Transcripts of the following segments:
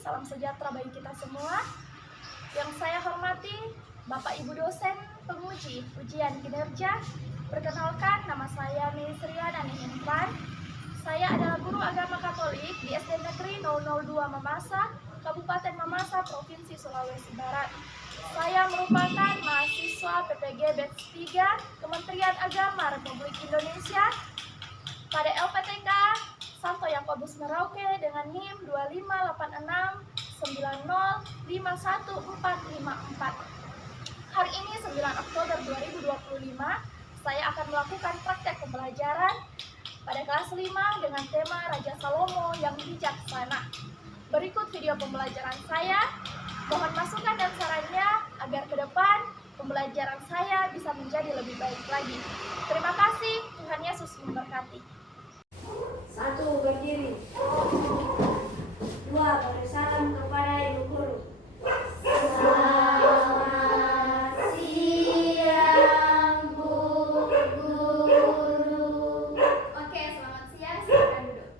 salam sejahtera bagi kita semua. Yang saya hormati Bapak Ibu dosen penguji ujian kinerja. Perkenalkan, nama saya Nisrian Aninpan. Saya adalah guru agama Katolik di SD Negeri 002 Mamasa, Kabupaten Mamasa, Provinsi Sulawesi Barat. Saya merupakan mahasiswa PPG Batch 3 Kementerian Agama Republik Indonesia pada LPTK Santo Yakobus Merauke dengan NIM 25869051454. Hari ini 9 Oktober 2025, saya akan melakukan praktek pembelajaran pada kelas 5 dengan tema Raja Salomo yang bijaksana. Berikut video pembelajaran saya. Mohon masukan dan sarannya agar ke depan pembelajaran saya bisa menjadi lebih baik lagi. Terima kasih, Tuhan Yesus memberkati. 1. Berdiri. 2. Bersalam kepada Ibu Guru. Selamat siang, Bu Guru. Oke, selamat siang. Silakan duduk.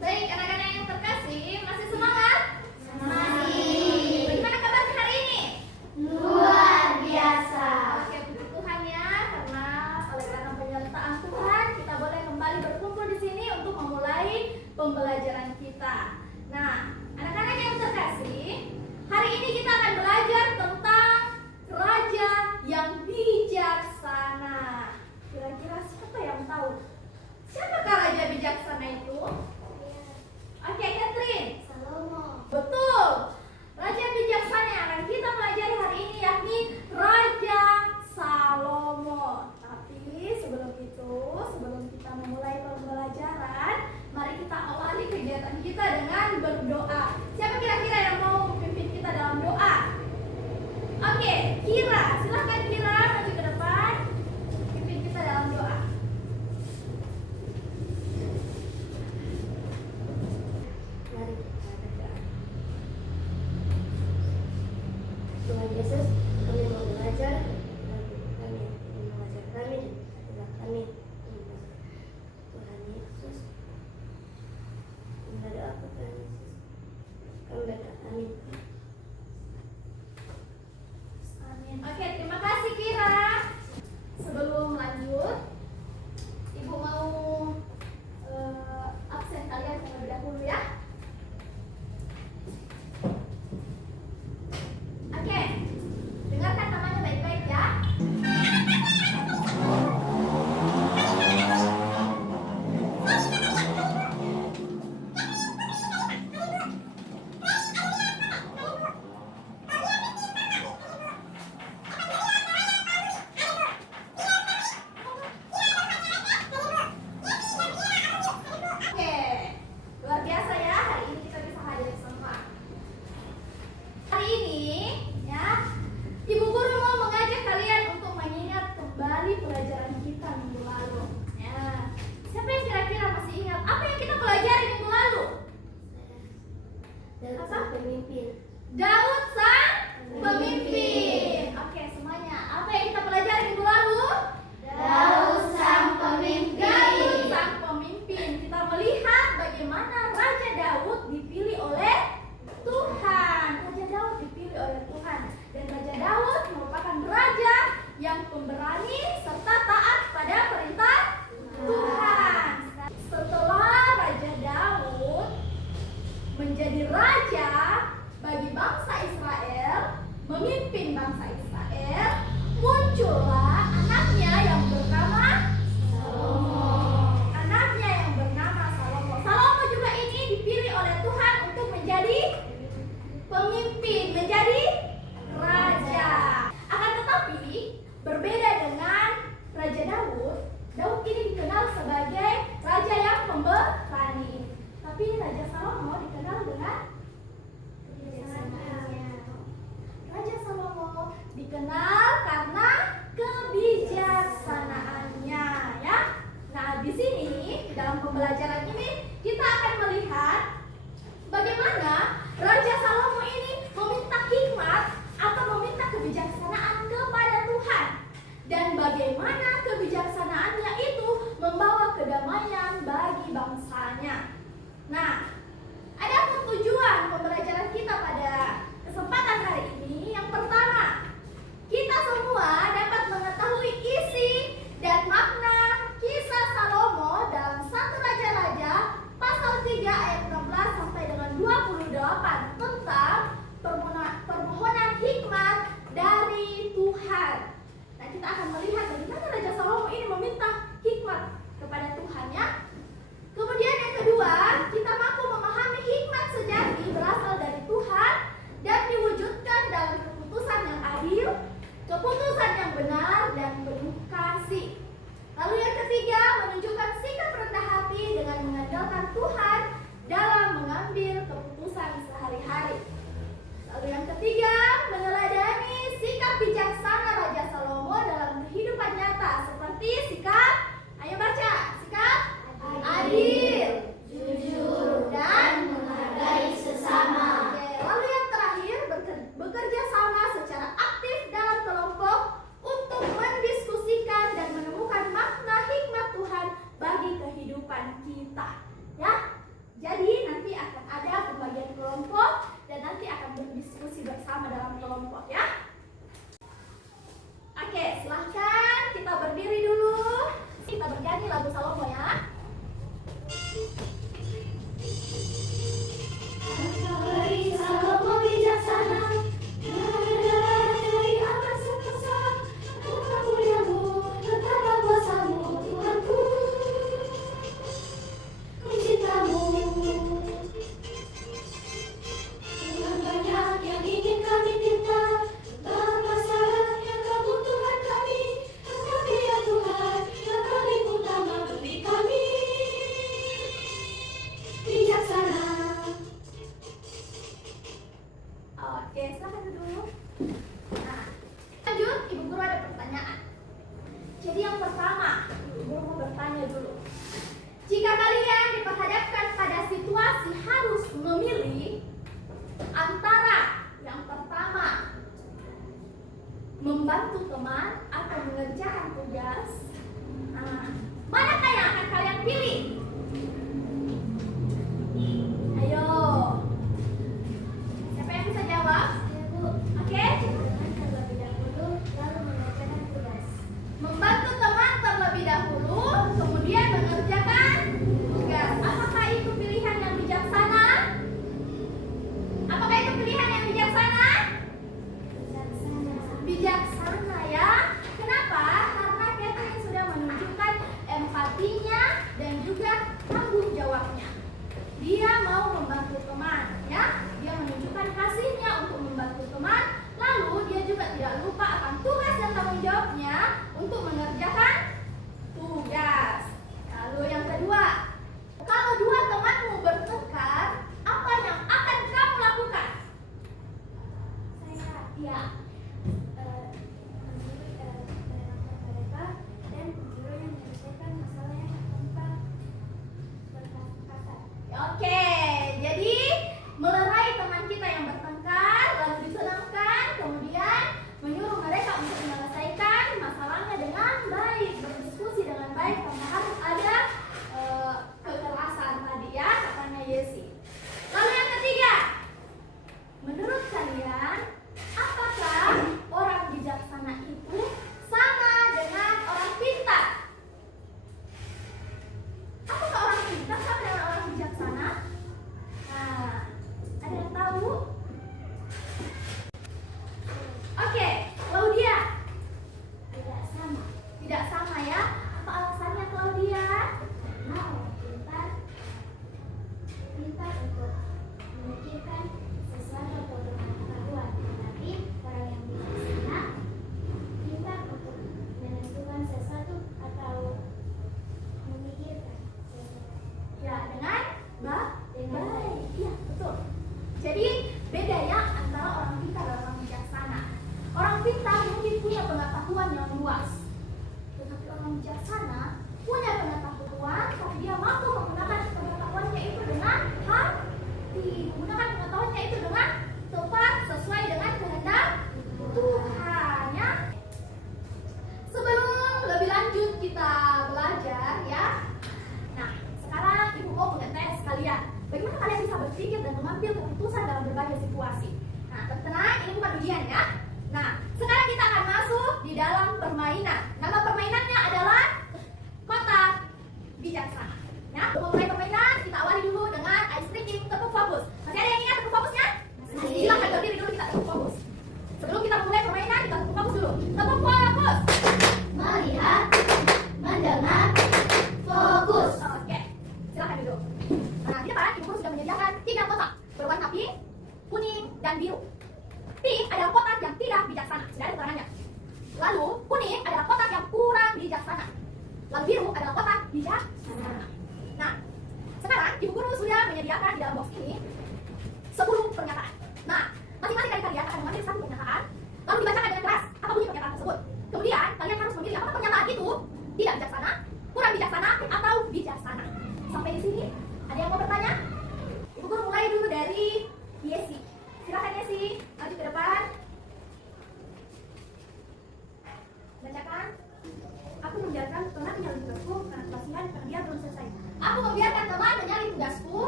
Baik, anak-anak yang terkasih, masih semangat? Masih. Bagaimana kabarnya hari ini? Luar biasa. Oke, puji Tuhan ya, karena penyertaan Tuhan, kita boleh kembali berkumpul di sini untuk memulai pembelajaran kita. Nah, anak-anak yang terkasih, hari ini kita akan belajar tentang raja yang bijaksana. Kira-kira siapa yang tahu? Siapakah raja bijaksana itu? Oke, Catherine. Salomo. Betul. Raja bijaksana yang akan kita pelajari hari ini yakni Raja Salomo. Tapi sebelum kita memulai pembelajaran, mari kita awali kegiatan kita dengan berdoa. Siapa kira-kira yang mau memimpin kita dalam doa? Oke, Kira. Silakan Kira maju ke depan. Pimpin kita dalam doa. Mari kita berdoa. Tuhan Yesus, kami mau belajar. Kami. Tuhan Yesus, berdoa kepada Yesus. Kami berdoa. Amin. Amin. Oke, terima kasih Kira. Sebelum lanjut, Ibu mau absen kalian terlebih dahulu ya. Oke, dengarkan namanya baik-baik ya. Oke, luar biasa ya, hari ini kita bisa hadir semua. Hari ini ya, Ibu Guru mau mengajak kalian untuk mengingat kembali pelajaran kita minggu lalu. Ya, siapa yang kira-kira masih ingat apa yang kita pelajari minggu lalu? Dan Apa? pemimpin. Daud sang pemimpin. Oke, semuanya. Apa yang kita pelajari minggu lalu? Daud sang pemimpin. Daud sang pemimpin. Kita melihat bagaimana Raja Daud dipilih oleh Tuhan. Raja Daud dipilih oleh Tuhan. Dan Raja Daud merupakan raja yang pemberani serta taat pada perintah Tuhan. Setelah Raja Daud menjadi raja bagi bangsa Israel, memimpin bangsa Israel, muncullah anaknya yang bernama Salomo. Anaknya yang bernama Salomo. Salomo juga ini dipilih oleh Tuhan untuk menjadi pemimpin, menjadi raja. Akan tetapi berbeda dengan Raja Daud, Daud ini dikenal sebagai raja yang pemberani. Tapi Raja Salomo dikenal dengan Raja Salomo dikenal karena kebijaksanaannya, ya. Nah, di sini dalam pembelajaran ini kita akan melihat bagaimana Raja Salomo ini meminta hikmat atau meminta kebijaksanaan kepada Tuhan, dan bagaimana kebijaksanaannya itu membawa kedamaian bagi bangsanya. Nah, akan melihat bagaimana Raja Salomo ini meminta hikmat kepada Tuhan ya. Kemudian yang kedua, kita mampu memahami hikmat sejati berasal dari Tuhan dan diwujudkan dalam keputusan yang adil, keputusan yang benar dan penuh kasih. Lalu yang ketiga, menunjukkan sikap rendah hati dengan mengandalkan Tuhan dalam mengambil keputusan sehari-hari. Lalu yang ketiga, meneladani sikap bijaksana Raja Salomo dalam kehidupan nyata seperti sikap, ayo baca, sikap adil, jujur, dan menghargai sesama. Oke, lalu yang terakhir, bekerja sama secara aktif dalam kelompok untuk mendiskusikan dan menemukan makna hikmat Tuhan bagi kehidupan kita. Ya, jadi nanti akan ada pembagian kelompok dan nanti akan berdiskusi bersama dalam kelompok ya. Oke, silahkan kita berdiri dulu. Kita bernyanyi lagu Salomo ya. Salomo bijaksana, dari amat sempurna, kemuliamu, betapa kuasamu, Tuhanku, mencintamu. Dengan banyak yang ingin kami minta, bermasalah yang kebutuhan kami, tetapi ya Tuhan, yang paling utama bagi kami, bijaksana. Oke, silahkan duduk. Nah, lanjut, Ibu Guru ada pertanyaan. Jadi yang pertama, Ibu Guru mau bertanya dulu. Jika kalian diperhadapkan pada situasi harus memilih antara yang pertama membantu teman atau mengerjakan tugas, manakah yang akan kalian pilih? Ayo, siapa yang bisa jawab? Oke, membantu teman terlebih dahulu, kemudian mengerjakan tugas. Apakah itu pilihan yang bijaksana? Apakah itu pilihan yang bijaksana? Bijaksana ya. Kenapa? Karena Catherine sudah menunjukkan empatinya dan juga tanggung jawabnya. Dia mau membantu teman ya. Dia menunjukkan kasihnya untuk membantu teman. Lalu dia juga tidak lupa akan tugas dan tanggung jawabnya untuk mengerjakan tugas. Lalu yang kedua, kalau dua temanmu bertengkar, apa yang akan kamu lakukan? Saya Ya. mereka dan guru yang menyelesaikan masalahnya tanpa berkata-kata. Oke, jadi melerai teman kita yang bertengkar, lalu ditenangkan, kemudian menyuruh mereka untuk menyelesaikan masalahnya dengan baik, berdiskusi dengan baik, tanpa harus ada kekerasan tadi ya, katanya Yesi. Lalu yang ketiga, menurut kalian, apakah orang bijaksana itu sama dengan orang pintar? Apakah orang pintar sama dengan orang bijaksana? Nah, ada yang tahu? Oke, Claudia. Tidak sama. Tidak sama ya? Apa alasannya Claudia? Karena orang pintar untuk memikirkan sesuatu atau pengetahuan, tetapi orang yang bijaksana pintar untuk menentukan sesuatu atau memikirkan sesuatu. Ya, dengan baik. Iya, betul. Jadi beda ya antara orang pintar dan orang bijaksana. Orang pintar mungkin punya pengetahuan yang luas, tetapi orang bijaksana punya pengetahuan, tapi dia mampu menggunakan pengetahuannya itu dengan hati, menggunakan pengetahuannya itu dengan tepat sesuai dengan kehendak Tuhan ya. Sebelum lebih lanjut kita belajar ya. Nah, sekarang Ibu mau punya tes kalian. Bagaimana kalian bisa berpikir dan mengambil keputusan dalam berbagai situasi? Nah, tenang, ini bukan ujian ya. Nah, sekarang kita akan masuk di dalam permainan. Nama permainannya adalah kotak bijaksana. Ya, untuk memulai permainan, kita awali dulu dengan ice breaking, tepuk fokus. Masih ada yang ingat tepuk fokusnya? Masih. Silahkan berdiri dulu, kita tepuk fokus. Sebelum kita memulai permainan, kita tepuk fokus dulu. Tepuk fokus. tiga kotak berwarna pink, kuning, dan biru. Pink adalah kotak yang tidak bijaksana, sudah ada keterangannya. Lalu kuning adalah kotak yang kurang bijaksana. Lalu biru adalah kotak bijaksana. Nah, sekarang ibu guru sudah menyediakan di dalam box ini 10 pernyataan. Nah, masing-masing dari kalian akan mengambil satu pernyataan, lalu dibacakan dengan keras apa bunyi pernyataan tersebut. Kemudian kalian harus memilih apakah pernyataan itu tidak bijaksana, kurang bijaksana, atau bijaksana. Sampai di sini, ada yang mau bertanya? Ibu guru mulai dulu dari Yesi. Silakan Yesi, maju ke depan. Bacakan. Aku membiarkan teman menyalin tugasku karena kasihan karena dia belum selesai. Aku membiarkan teman menyalin tugasku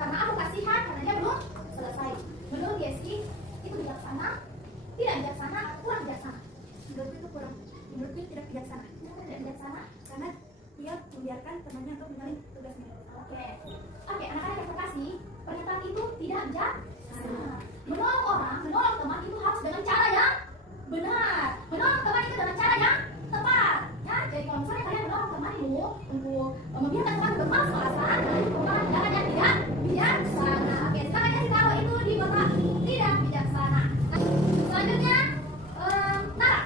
karena aku kasihan karena dia belum selesai. Menurut Yesi, itu bijaksana, tidak bijaksana, kurang bijaksana. Menurutku itu kurang. Menurutku tidak bijaksana. Tidak bijaksana. Karena dia membiarkan temannya untuk menyalin tugasnya. Oke, anak-anak yang terkasih, pernyataan itu tidak bijaksana. Menolong orang, menolong teman itu harus dengan cara yang benar. Menolong teman itu dengan cara yang tepat. Ya, jadi kalau misalnya kalian menolong temanmu untuk membiarkan teman bermalas-malasan, itu merupakan tindakan yang tidak bijaksana. Oke, sekarang kita taruh itu di kotak tidak bijaksana. Nah, selanjutnya, Nara.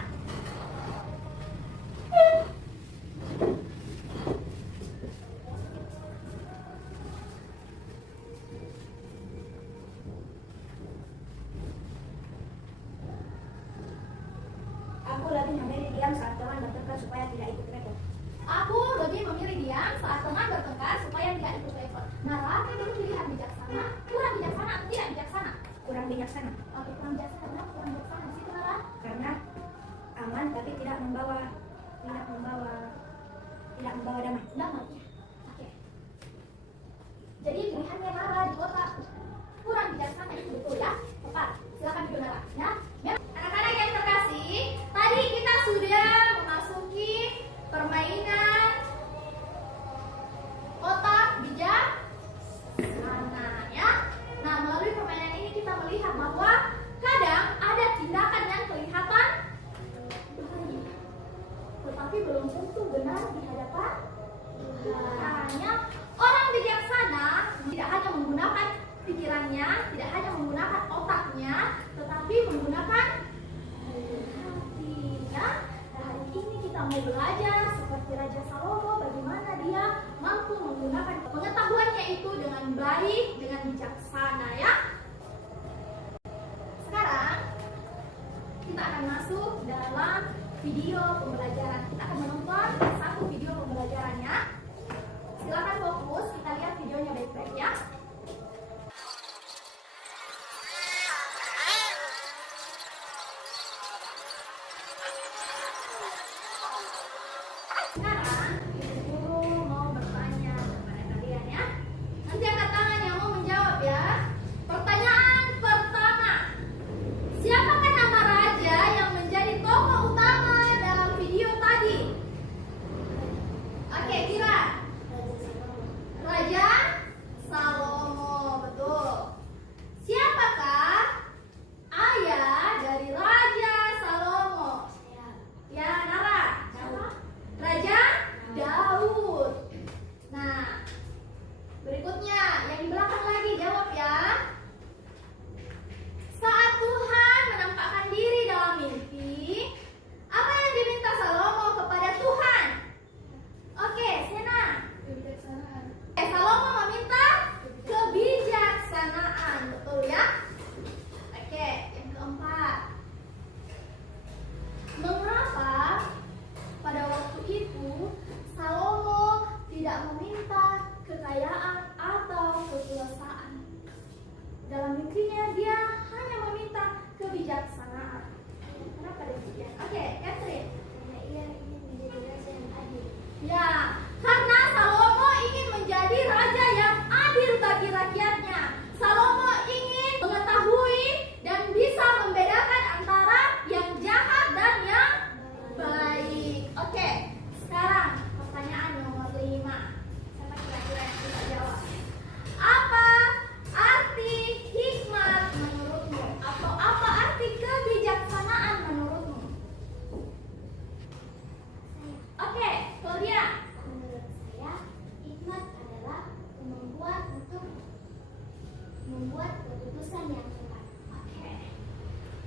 Aku lebih memilih diam saat teman bertengkar supaya tidak ikut repot. Aku lebih memilih diam saat teman bertengkar supaya tidak ikut repot. Nara, itu pilihan bijaksana, kurang bijaksana atau tidak bijaksana? Kurang bijaksana. Oke, kurang bijaksana. Kenapa kurang bijaksana di situ, Nara? Karena aman tapi tidak membawa damai. Damai. Oke. Jadi pilihannya Nara di kotak kurang bijaksana itu betul ya? Tepat. Silakan duduk Nara. Ya. Anak-anak yang terkasih, tadi kita sudah memasuki permainan kotak bijaksana ya. Nah, melalui permainan ini kita melihat bahwa kadang ada tindakan yang kelihatan baik, tetapi belum tentu benar di hadapan Tuhan. Caranya orang bijaksana tidak hanya menggunakan pikirannya, tidak hanya menggunakan otaknya, tetapi menggunakan hatinya. Nah, hari ini kita mau belajar seperti Raja Salomo, bagaimana dia mampu menggunakan pengetahuannya itu dengan baik, dengan bijaksana ya. Sekarang kita akan masuk dalam video pembelajaran. Kita akan menonton satu video pembelajarannya. Silakan fokus, kita lihat videonya baik-baik ya. Sekarang ibu guru mau bertanya kepada kalian ya. Nanti angkat tangan yang mau menjawab ya. Pertanyaan pertama, siapakah nama raja yang menjadi tokoh utama dalam video tadi? Oke, kira. membuat keputusan yang tepat. Oke.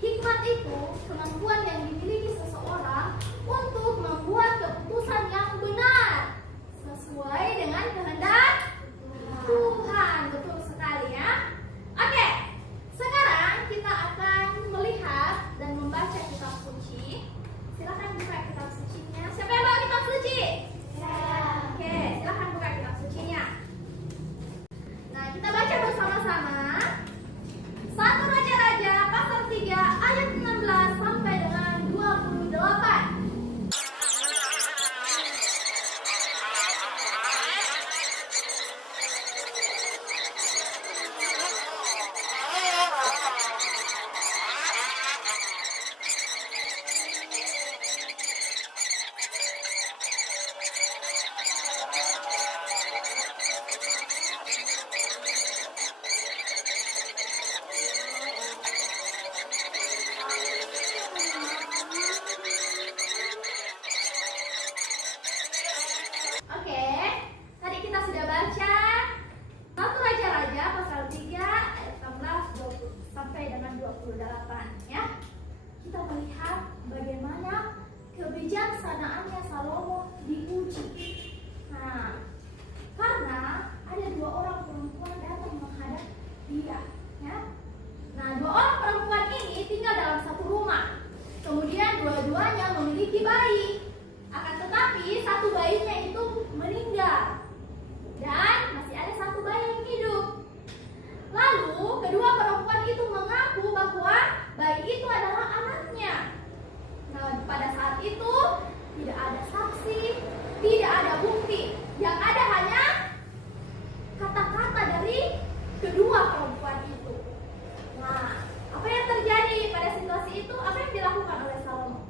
Hikmat itu kemampuan yang dimiliki seseorang untuk membuat keputusan yang benar sesuai dengan kehendak Tuhan. Betul sekali ya. Oke. Sekarang kita akan melihat dan membaca kitab suci. Silakan buka kitab sucinya. Siapa yang bawa kitab suci? Oke, silakan buka kitab sucinya. Nah, kita baca bersama-sama. 1 Raja-Raja pasal 3 ayat 16 sampai dengan 28. Oke, tadi kita sudah baca 1 Raja-Raja pasal 3 ayat 16 sampai dengan 28 ya. Kita melihat bagaimana kebijaksanaannya Salomo diuji. Nah, karena ada 2 orang perempuan datang menghadap dia ya. Nah, 2 orang perempuan ini tinggal dalam satu rumah. Kemudian dua-duanya memiliki bayi. Akan tetapi satu bayinya itu meninggal dan masih ada satu bayi yang hidup. Lalu kedua perempuan itu mengaku bahwa bayi itu adalah anaknya. Nah, pada saat itu tidak ada saksi, tidak ada bukti. Yang ada hanya kata-kata dari kedua perempuan itu. Nah, apa yang terjadi pada situasi itu? Apa yang dilakukan oleh Salomo?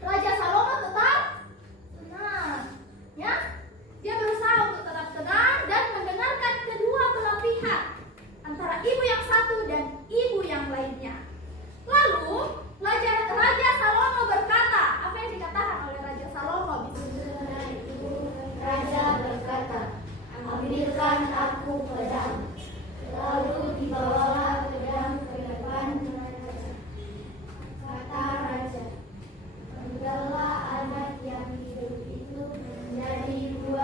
Raja Salomo tetap tenang, ya. Dia berusaha untuk tetap tenang dan mendengarkan kedua belah pihak antara ibu yang satu dan ibu yang lainnya. Lalu Raja Salomo berkata, apa yang dikatakan oleh Raja Salomo? Raja berkata, ambilkan aku pedang. Lalu dibawalah pedang ke depan raja. Kata raja, ambillah anak yang hidup itu menjadi 2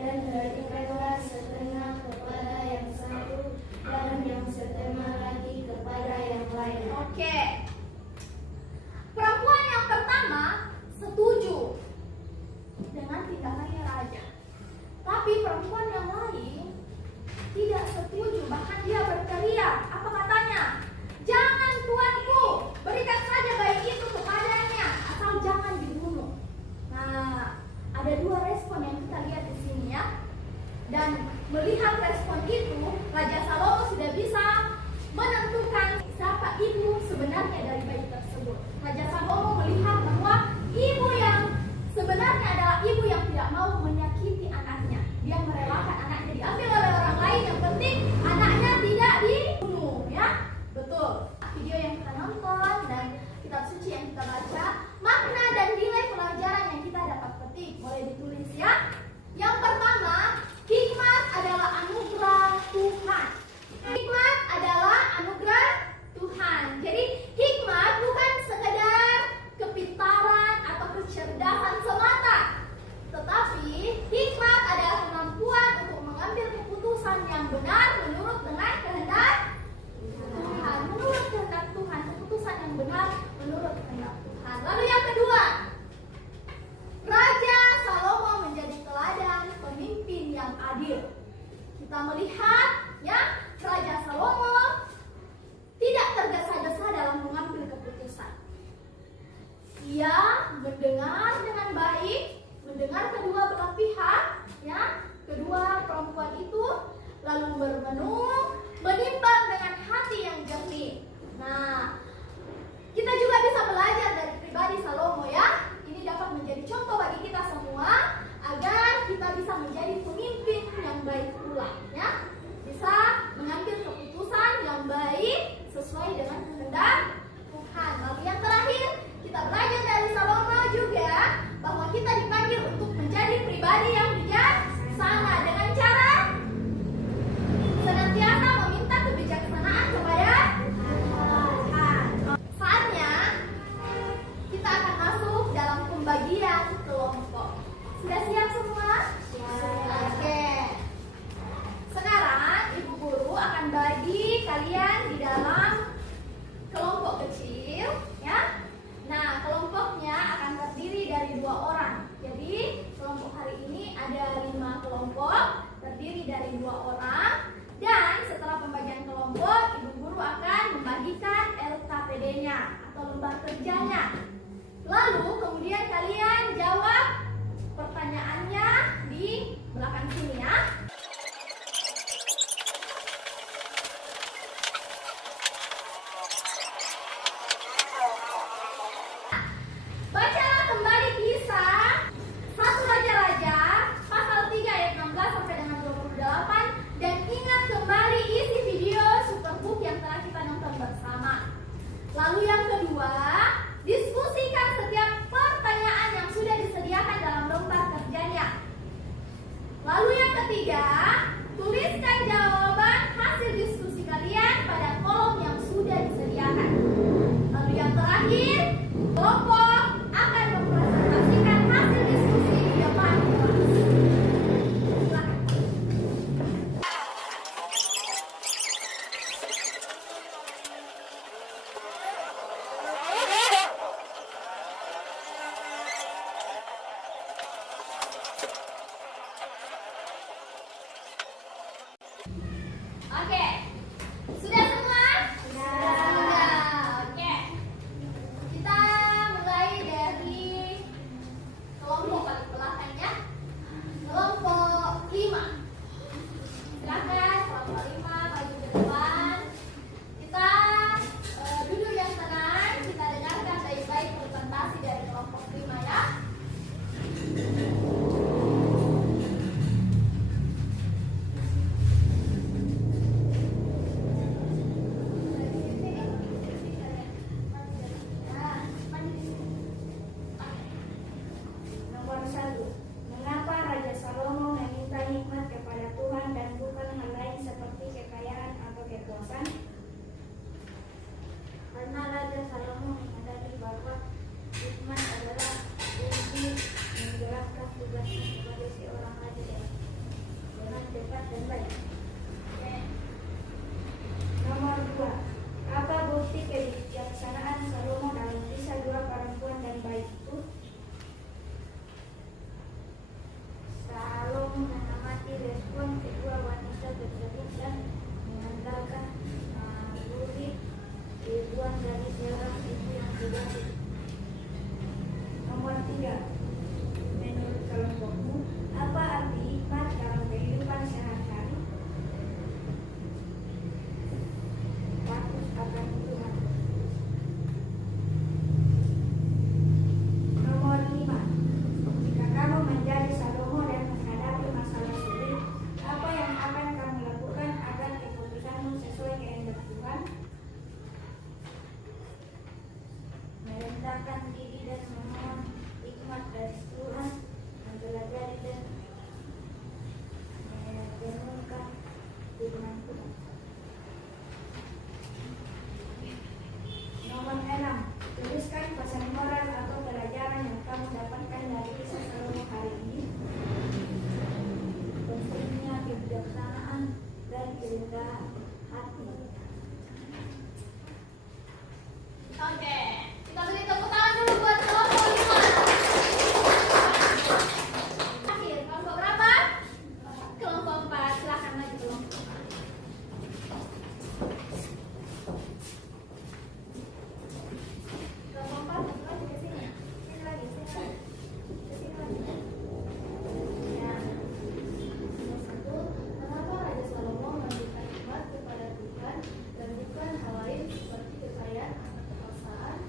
dan berikanlah setengah kepada yang satu dan yang setengah lagi kepada yang lain. Oke. Perempuan yang pertama setuju dengan tindakannya raja. Tapi perempuan yang lain tidak setuju, bahkan dia berteriak. Apa katanya? Jangan tuanku, berikan saja bayi itu kepadanya, asal jangan dibunuh. Nah, ada 2 respon yang kita lihat di sini ya. Dan melihat respon itu, Raja Salomo sudah bisa menentukan siapa ibu sebenarnya dari bayi tersebut. Raja Salomo melihat bahwa ibu yang sebenarnya adalah ibu yang tidak mau menyakiti anaknya. Dia merelakan anaknya diambil oleh orang lain, yang penting anaknya tidak dibunuh ya. Betul. Video yang kita nonton dan kitab suci yang kita baca, makna dan nilai pelajaran yang kita dapat petik boleh ditulis ya. Yang pertama, hikmat adalah anugerah Tuhan. Hikmat adalah anugerah Tuhan. Jadi hikmat bukan sekedar kepintaran atau kecerdasan semata, tetapi hikmat adalah kemampuan untuk mengambil keputusan yang benar menurut dengan kehendak Tuhan. Menurut kehendak Tuhan, keputusan yang benar menurut kehendak Tuhan. Lalu yang kedua, Raja Salomo menjadi teladan pemimpin yang adil. Kita melihat ya, Raja Salomo tidak tergesa-gesa dalam mengambil keputusan. Ia mendengar dengan baik, mendengar kedua belah pihak, ya, kedua perempuan itu, lalu bermenung, menimbang dengan hati yang jernih. Nah, kita juga bisa belajar dari pribadi Salomo ya. Ini dapat menjadi contoh bagi kita semua agar kita bisa menjadi pemimpin yang baik pula, ya. Bisa mengambil keputusan yang baik sesuai dengan kehendak Tuhan. Lalu yang terakhir, kita belajar dari Salomo juga bahwa kita dipanggil untuk menjadi pribadi yang bijaksana dengan cara senantiasa meminta kebijaksanaan lembar kerjanya. Lalu kemudian kalian jawab pertanyaannya di belakang sini ya. Bacalah kembali kisah 1 Raja-Raja pasal 3 ayat 16 sampai dengan 28 dan ingat kembali isi video Superbook yang telah kita nonton bersama. Lalu yang kedua, diskusikan setiap pertanyaan yang sudah disediakan dalam lembar kerjanya. Lalu yang ketiga, tuliskan jawaban hasil diskusi kalian pada kolom yang sudah disediakan. Lalu yang terakhir, kelompok akan mempresentasikan hasil diskusi di depan kelas. Silakan. Oke, sudah semua? Sudah. Oke, kita mulai dari kelompok paling belakang ya. Kelompok 5. Silakan kelompok 5 maju ke depan. Kita duduk yang tenang. Kita dengarkan baik-baik presentasi dari kelompok 5 ya. Nomor 1. Mengapa Raja Salomo meminta hikmat kepada Tuhan dan bukan hal lain seperti kekayaan atau kekuasaan? Karena Raja Salomo menyadari bahwa hikmat adalah kunci menjalankan tugasnya sebagai seorang raja dengan tepat dan baik. Nomor 2. Apa bukti kebijaksanaan Salomo dalam kisah 2 perempuan dan bayi itu? Salomo mengamati respon kedua wanita tersebut dan mengandalkan naluri ribuan dari seorang ibu yang berbakti. Nomor 3. Menurut kelompokmu, apa arti hikmat dalam kehidupan sehari-hari? Takut akan Tuhan. Nomor 5. Jika kamu menjadi Salomo dan menghadapi masalah sulit, apa yang akan kamu lakukan agar keputusanmu sesuai kehendak Tuhan? Merendahkan diri dan memohon hikmat dari Tuhan, mempelajari dan merenungkan firman Tuhan. Nomor 6. Tuliskan pesan moral atau pelajaran yang kamu dapatkan dari kisah Salomo hari ini. Pentingnya kebijaksanaan dan kerendahan hati. Oke, kita beri tepuk tangan dulu buat kelompok 5. Akhir, kelompok berapa? Kelompok 4, silakan maju kelompok 4. Kelompok 4, maju ke sini. Sini lagi, sini lagi. Ke sini lagi. Ya. Nomor 1, kenapa Raja Salomo memberikan hikmat kepada Tuhan dan bukan hal lain seperti kekayaan atau kekuasaan?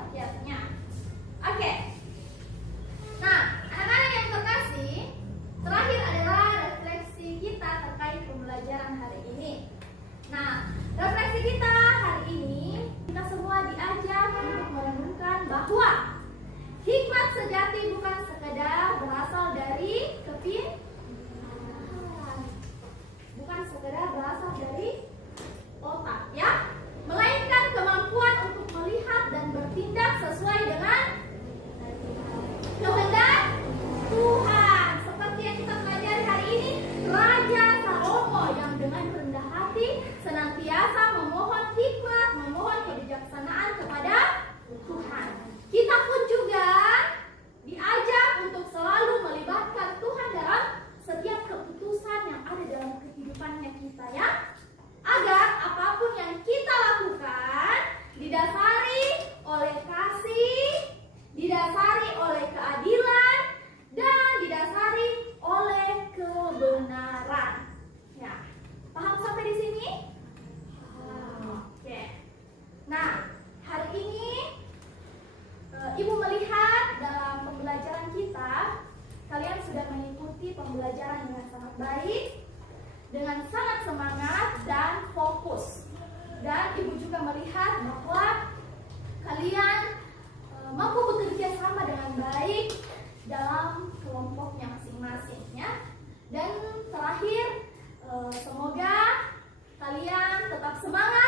rakyatnya. Oke. Nah, anak-anak yang terkasih, terakhir adalah refleksi kita terkait pembelajaran hari ini. Nah, refleksi kita hari ini, kita semua diajak untuk merenungkan bahwa hikmat sejati bukan sekedar berasal dari bukan sekedar berasal dari otak, ya, melainkan kemampuan untuk melihat dan bertindak sesuai dengan kehendak Tuhan. Seperti yang kita pelajari hari ini, Raja Salomo yang dengan rendah hati senantiasa memohon hikmat, memohon kebijaksanaan kepada Tuhan. Kita pun juga diajak untuk selalu melibatkan Tuhan dalam setiap keputusan yang ada dalam kehidupannya kita, ya, agar apapun yang kita lakukan didasari oleh kasih, didasari oleh keadilan, dan didasari oleh kebenaran. Ya, paham sampai di sini? Oke. Nah, hari ini Ibu melihat dalam pembelajaran kita, kalian sudah mengikuti pembelajaran dengan sangat baik, dengan sangat semangat dan fokus. Dan Ibu juga melihat bahwa kalian mampu bekerja sama dengan baik dalam kelompoknya masing-masing, ya. Dan terakhir, semoga kalian tetap semangat